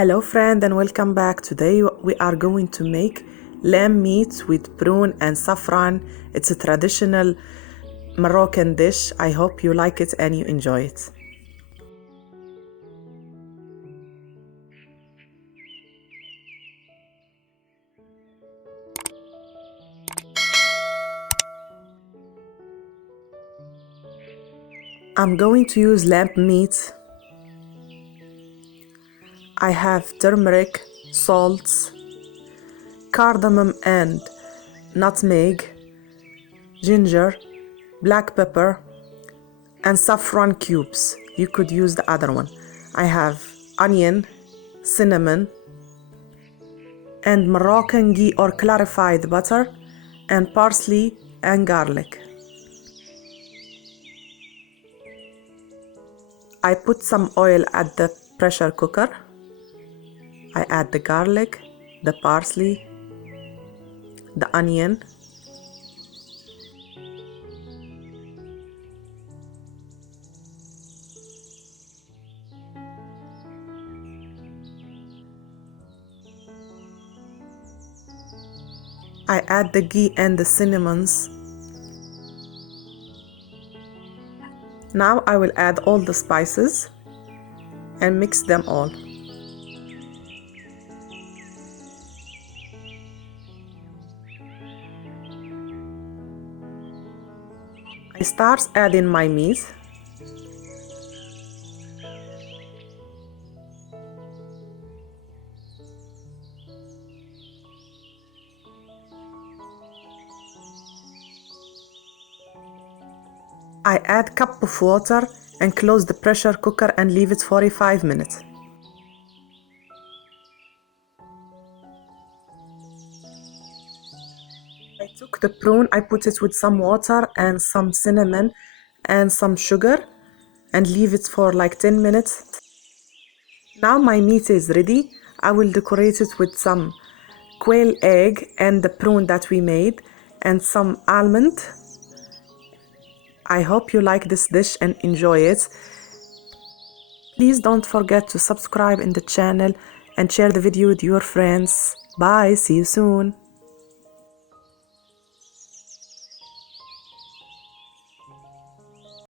Hello friend and welcome back. Today we are going to make lamb meat with prune and saffron. It's a traditional Moroccan dish. I hope you like it and you enjoy it. I'm going to use lamb meat. I have turmeric, salt, cardamom and nutmeg, ginger, black pepper, and saffron cubes. You could use the other one. I have onion, cinnamon, and Moroccan ghee or clarified butter, and parsley and garlic. I put some oil at the pressure cooker. I add the garlic, the parsley, the onion, I add the ghee and the cinnamons. Now I will add all the spices and mix them all. I start adding my meat. I add cup of water and close the pressure cooker and leave it 45 minutes. I took the prune, I put it with some water and some cinnamon and some sugar and leave it for like 10 minutes. Now my meat is ready. I will decorate it with some quail egg and the prune that we made and some almond. I hope you like this dish and enjoy it. Please don't forget to subscribe in the channel and share the video with your friends. Bye, see you soon.